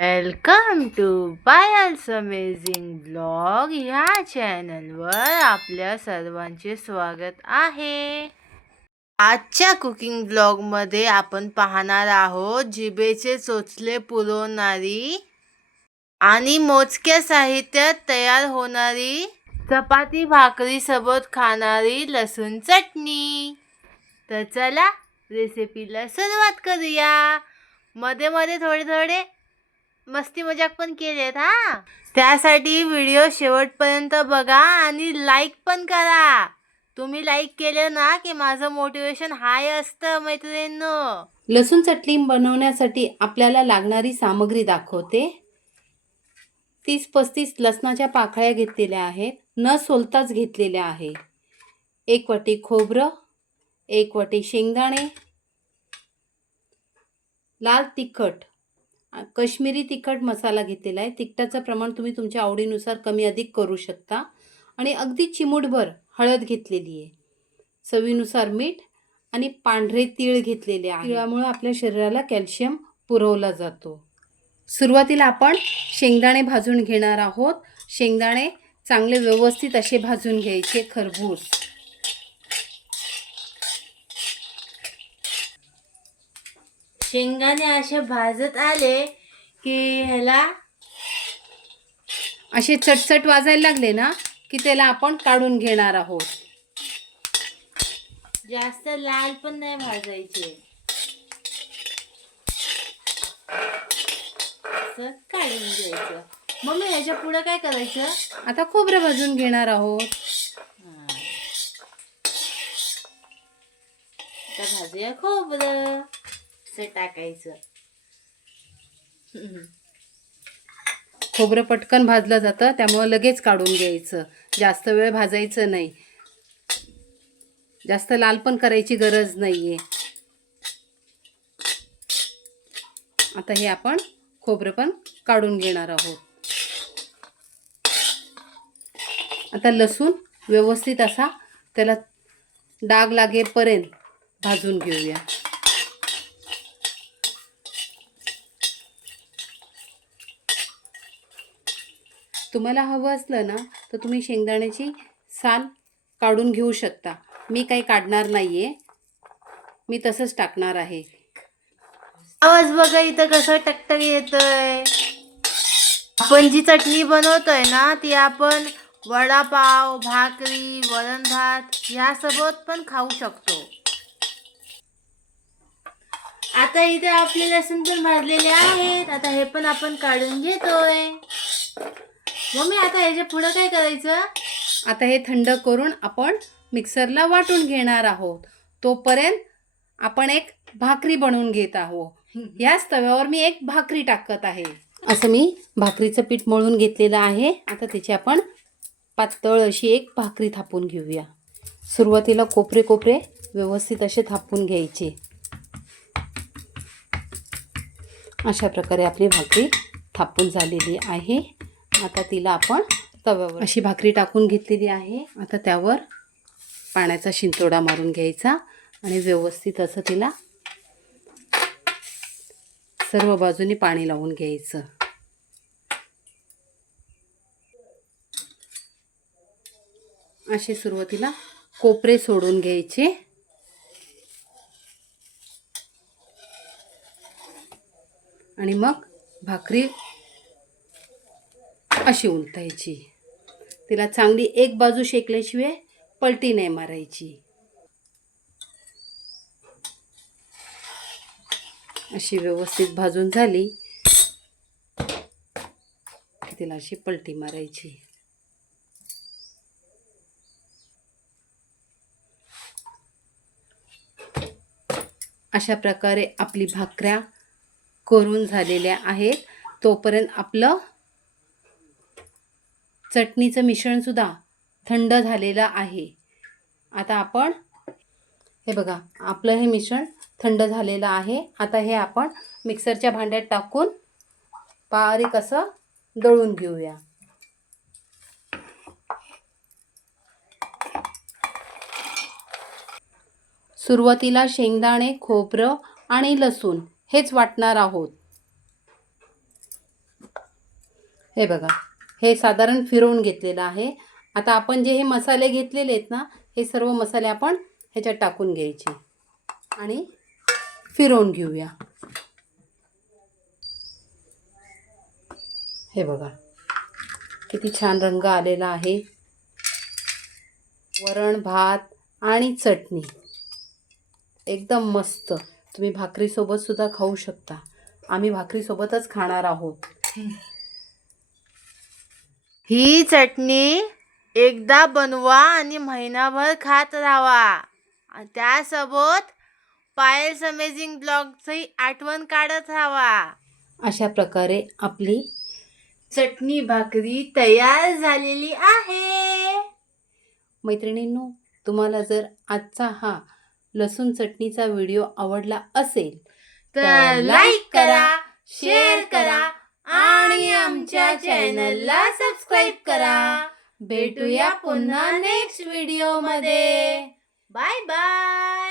Welcome to बायल्स amazing blog ह्या चॅनलवर आपल्या सर्वांचे स्वागत आहे. आजच्या कुकिंग ब्लॉगमध्ये आपण पाहणार आहोत जिभेचे चोचले पुरवणारी आणि मोजक्या साहित्यात तयार होणारी चपाती भाकरीसोबत खाणारी लसूण चटणी. तर चला रेसिपीला सुरुवात करूया. मध्ये मध्ये थोडे थोडे मस्ती मजाक पण केलेत हा? त्यासाठी व्हिडिओ शेवटपर्यंत बघा आणि लाईक पण करा. तुम्ही लाईक केलं ना की माझं मोटिवेशन हाय असतं मैत्रिणींनो. लसूण चटणी बनवण्यासाठी आपल्याला लागणारी सामग्री दाखवते. तीस पस्तीस लसणाच्या पाकळ्या घेतलेल्या आहेत. न सोलताच घेतलेल्या आहे. एक वाटी खोबरं एक वाटी शेंगदाणे लाल तिखट कश्मीरी तिखट मसाला घेतलेला आहे. तिखटाचं प्रमाण तुम्ही तुमच्या आवडीनुसार कमी अधिक करू शकता. आणि अगदी चिमूटभर हळद घेतलेली आहे. चवीनुसार मीठ आणि पांढरे तीळ घेतलेले आहे. तिळामुळे आपल्या शरीराला कॅल्शियम पुरवला जातो. सुरुवातीला आपण शेंगदाणे भाजून घेणार आहोत. शेंगदाणे चांगले व्यवस्थित असे भाजून घ्यायचे खरबूस शेंगाने असे भाजत आले की ह्याला असे चटचट वाजायला लागले ना की त्याला आपण काढून घेणार आहोत. जास्त लाल पण नाही भाजायचे. काढून घ्यायचं. मम्मी ह्याच्या पुढे काय करायचं? आता खोबरं भाजून घेणार आहोत. आता भाजूया खोबरं. असं टाकायचं. खोबरं पटकन भाजलं जातं त्यामुळं लगेच काढून घ्यायचं. जास्त वेळ भाजायचं नाही. जास्त लाल पण करायची गरज नाही आहे आता हे आपण खोबरं पण काढून घेणार आहोत. आता लसूण व्यवस्थित असा त्याला डाग लागेपर्यंत भाजून घेऊया. तुम्हाला हवं असलं ना तर तुम्ही शेंगदाण्याची साल काढून घेऊ शकता. मी काही काढणार नाही आहे मी तसंच टाकणार आहे. आवाज बघा इथं कसं टकटक येतोय. आपण जी चटणी बनवतोय ना ती आपण वडापाव भाकरी वरण भात यासोबत पण खाऊ शकतो. आता इथे आपले लसूण पण भाजलेले आहेत. आता हे पण आपण काढून घेतोय. मम्मी आता ह्याच्या पुढं काय करायचं? आता हे थंड करून आपण मिक्सरला वाटून घेणार आहोत. तोपर्यंत आपण एक भाकरी बनवून घेत आहोत. याच तव्यावर मी एक भाकरी टाकत आहे. असं मी भाकरीचं पीठ मळून घेतलेलं आहे. आता त्याची आपण पातळ अशी एक भाकरी थापून घेऊया. सुरुवातीला कोपरे कोपरे व्यवस्थित असे थापून घ्यायचे. अशा प्रकारे आपली भाकरी थापून झालेली आहे. आता तिला आपण तव्यावर अशी भाकरी टाकून घेतलेली आहे. आता त्यावर पाण्याचा शिंतोडा मारून घ्यायचा आणि व्यवस्थित असं तिला सर्व बाजूनी पाणी लावून घ्यायचं. असे सुरुवातीला कोपरे सोडून घ्यायचे. आणि मग भाकरी अशी उलटायची. तिला चांगली एक बाजू शेकल्याशिवाय पलटी नाही मारायची. अशी व्यवस्थित भाजून झाली की तिला अशी पलटी मारायची. अशा प्रकारे आपली भाकऱ्या करून झालेल्या आहेत. तोपर्यंत आपलं चटणीचं मिश्रणसुद्धा थंड झालेलं आहे. आता आपण हे बघा आपलं हे मिश्रण थंड झालेलं आहे. आता हे आपण मिक्सरच्या भांड्यात टाकून बारीक असं दळून घेऊया. सुरुवातीला शेंगदाणे खोबरं आणि लसूण हेच वाटणार आहोत. हे बघा हे साधारण फिरवून घेतलेलं आहे. आता आपण जे हे मसाले घेतलेले आहेत ना हे सर्व मसाले आपण ह्याच्यात टाकून घ्यायचे. आणि फिरवून घेऊया. हे बघा किती छान रंग आलेला आहे. वरण भात आणि चटणी. एकदम मस्त. तुम्ही भाकरीसोबत सुद्धा खाऊ शकता. आम्ही भाकरीसोबतच खाणार आहोत. ही चटणी एकदा बनवा आणि महिनाभर खात राहा. आणि त्यासोबत पायल्स अमेझिंग ब्लॉगची आठवण काढत राहा. अशा प्रकारे आपली चटणी भाकरी तयार झालेली आहे. मैत्रिणींनो तुम्हाला जर आजचा हा लसूण चटणीचा व्हिडिओ आवडला असेल तर लाईक करा शेअर या चॅनलला सबस्क्राईब करा. भेटूया पुन्हा नेक्स्ट व्हिडिओमध्ये. Bye bye